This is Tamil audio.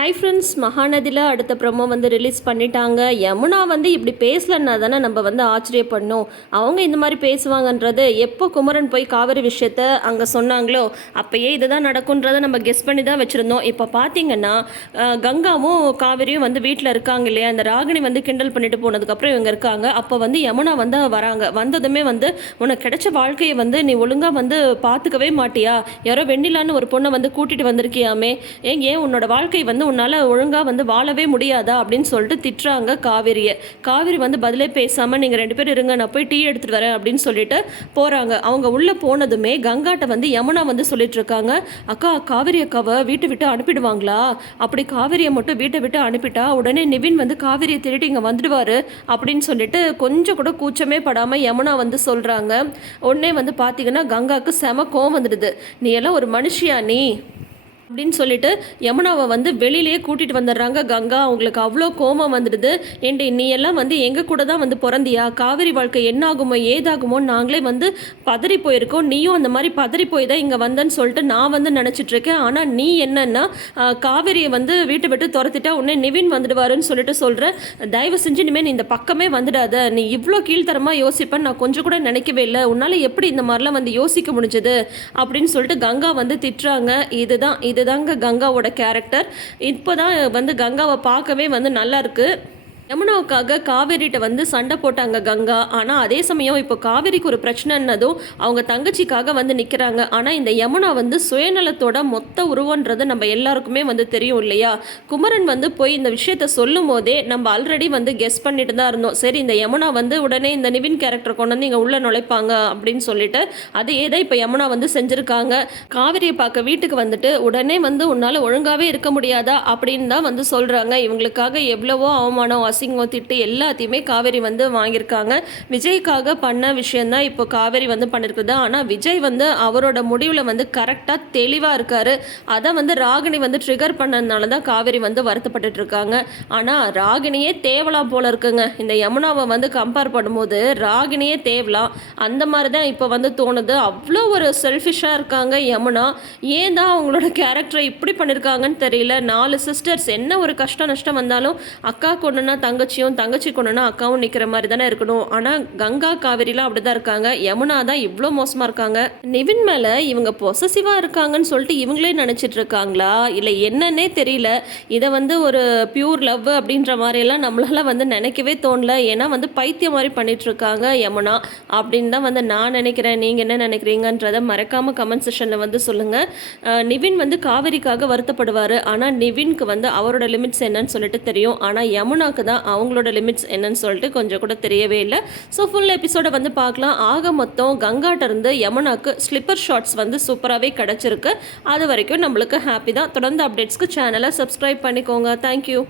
ஹாய் ஃப்ரெண்ட்ஸ், மகாநதியில் அடுத்த ப்ரோமோ ரிலீஸ் பண்ணிட்டாங்க. யமுனா இப்படி பேசலன்னா தானே நம்ம ஆச்சரியப்படணும். அவங்க இந்த மாதிரி பேசுவாங்கன்றது எப்போ குமரன் போய் காவிரி விஷயத்த அங்கே சொன்னாங்களோ அப்போயே இதுதான் நடக்குன்றதை நம்ம கெஸ் பண்ணி தான் வச்சுருந்தோம். இப்போ பார்த்தீங்கன்னா கங்காவும் காவிரியும் வீட்டில் இருக்காங்க இல்லையா, அந்த ராகினி கிண்டல் பண்ணிட்டு போனதுக்கப்புறம் இவங்க இருக்காங்க. அப்போ யமுனா வராங்க. வந்ததுமே உனக்கு கிடைச்ச வாழ்க்கையை நீ ஒழுங்காக பார்த்துக்கவே மாட்டியா, யாரோ வெண்ணிலான்னு ஒரு பொண்ணை கூட்டிகிட்டு வந்திருக்கியாமே, ஏன் உன்னோட வாழ்க்கை உன்னால் ஒழுங்காக வாழவே முடியாதா அப்படின்னு சொல்லிட்டு திட்டுறாங்க காவேரியை. காவேரி பதிலே பேசாமல் நீங்கள் 2 பேர் இருங்க, நான் போய் டீ எடுத்துகிட்டு வரேன் அப்படின்னு சொல்லிட்டு போகிறாங்க. அவங்க உள்ளே போனதுமே கங்காட்ட யமுனா சொல்லிட்டு இருக்காங்க, அக்கா காவேரி அக்காவை வீட்டை விட்டு அனுப்பிடுவாங்களா, அப்படி காவேரியை மட்டும் வீட்டை விட்டு அனுப்பிட்டா உடனே நிவின் காவேரியை திருட்டு இங்கே வந்துடுவார் அப்படின்னு சொல்லிட்டு கொஞ்சம் கூட கூச்சமே படாமல் யமுனா சொல்கிறாங்க. உடனே பார்த்தீங்கன்னா கங்காவுக்கு செம கோவம் வந்துடுது. நீ எல்லாம் ஒரு மனுஷியா நீ அப்படின்னு சொல்லிட்டு யமுனாவை வெளியிலேயே கூட்டிகிட்டு வந்துடுறாங்க கங்கா. அவங்களுக்கு அவ்வளோ கோபம் வந்துடுது. ஏண்டி நீ எல்லாம் எங்கள் கூட தான் பிறந்தியா, காவிரி வாழ்க்கை என்னாகுமோ ஏதாகுமோ நாங்களே பதறி போயிருக்கோம், நீயும் அந்த மாதிரி பதறி போய் தான் இங்கே வந்தேன்னு சொல்லிட்டு நான் நினச்சிட்ருக்கேன். ஆனால் நீ என்னன்னா காவிரியை வீட்டை விட்டு துரத்திட்டா உடனே நிவின் வந்துடுவாருன்னு சொல்லிட்டு சொல்கிறேன். தயவு செஞ்சு இனிமேல் நீ இந்த பக்கமே வந்துடாத, நீ இவ்வளோ கீழ்த்தரமாக யோசிப்பேன்னு நான் கொஞ்சம் கூட நினைக்கவே இல்லை, உன்னால் எப்படி இந்த மாதிரிலாம் யோசிக்க முடிஞ்சது அப்படின்னு சொல்லிட்டு கங்கா திட்டுறாங்க. இதுதாங்க கங்காவோட கேரக்டர். இப்போ தான் கங்காவை பார்க்கவே நல்லா இருக்குது. யமுனாவுக்காக காவேரிட்ட சண்டை போட்டாங்க கங்கா. ஆனால் அதே சமயம் இப்போ காவேரிக்கு ஒரு பிரச்சனைன்னதும் அவங்க தங்கச்சிக்காக நிற்கிறாங்க. ஆனால் இந்த யமுனா சுயநலத்தோட மொத்த உருவன்றது நம்ம எல்லாருக்குமே தெரியும் இல்லையா. குமரன் போய் இந்த விஷயத்த சொல்லும் போதே நம்ம ஆல்ரெடி கெஸ் பண்ணிட்டு தான் இருந்தோம். சரி, இந்த யமுனா உடனே இந்த நிவின் கேரக்டர் கொண்டு இங்கே உள்ளே நுழைப்பாங்க அப்படின்னு சொல்லிட்டு அதையே தான் இப்போ யமுனா செஞ்சுருக்காங்க. காவேரியை பார்க்க வீட்டுக்கு உடனே உன்னால் ஒழுங்காகவே இருக்க முடியாதா அப்படின்னு தான் சொல்கிறாங்க. இவங்களுக்காக எவ்வளவோ அவமானம் அசிங்கம் திட்டு எல்லாத்தையுமே காவேரி வாங்கியிருக்காங்க. விஜய்க்காக பண்ண விஷயந்தான் இப்போ காவேரி பண்ணிருக்குது. ஆனால் விஜய் அவரோட முடிவில் கரெக்டாக தெளிவாக இருக்காரு. அதை ராகினி ட்ரிகர் பண்ணதுனால தான் காவேரி வருத்தப்பட்டு இருக்காங்க. ஆனால் ராகினியே தேவலாம் போல இருக்குங்க. இந்த யமுனாவை கம்பேர் பண்ணும்போது ராகினியே தேவலாம் அந்த மாதிரி தான் இப்போ தோணுது. அவ்வளோ ஒரு செல்ஃபிஷாக இருக்காங்க யமுனா. ஏன் தான் அவங்களோட கேரக்டரை இப்படி பண்ணியிருக்காங்கன்னு தெரியல. 4 சிஸ்டர்ஸ் என்ன ஒரு கஷ்டம் நஷ்டம் வந்தாலும் அக்கா கொண்டுனா தங்கச்சியும், தங்கச்சி கொண்டுனா அக்காவும் நிற்கிற மாதிரி தானே இருக்கணும். ஆனால் கங்கா காவேரிலாம் அப்படி தான் இருக்காங்க. யமுனா தான் இவ்வளோ மோசமாக இருக்காங்க. நிவின் மேலே இவங்க பொசசிவாக இருக்காங்கன்னு சொல்லிட்டு இவங்களே நினச்சிட்டு இருக்காங்களா இல்லை என்னன்னே தெரியல. இதை ஒரு பியூர் லவ் அப்படின்ற மாதிரியெல்லாம் நம்மளால நினைக்கவே தோணல. ஏன்னா பைத்தியம் மாதிரி பண்ணிட்டு இருக்காங்க யமுனா அப்படின்னு தான் நான் நினைக்கிறேன். நீங்கள் என்ன நினைக்கிறீங்கன்றதை மறக்காமல் கமெண்ட் செஷனில் சொல்லுங்கள். நிவின் காவேரிக்காக வருத்தப்படுவார். ஆனால் நிவின்க்கு அவரோட லிமிட்ஸ் என்னன்னு சொல்லிட்டு தெரியும். ஆனால் யமுனாக்கு தான் அவங்களோட லிமிட்ஸ் என்னன்னு சொல்லிட்டு கொஞ்சம் கூட தெரியவே இல்லை. ஸோ ஃபுல் எபிசோடை பார்க்கலாம். ஆக மொத்தம் கங்காட்ட இருந்து யமுனாக்கு ஸ்லிப்பர் ஷாட்ஸ் சூப்பராகவே கிடச்சிருக்கு. அது வரைக்கும் நம்மளுக்கு ஹாப்பி தான். தொடர்ந்து அப்டேட்ஸ்க்கு சேனலை சப்ஸ்கிரைப் பண்ணிக்கோங்க. தேங்க்யூ.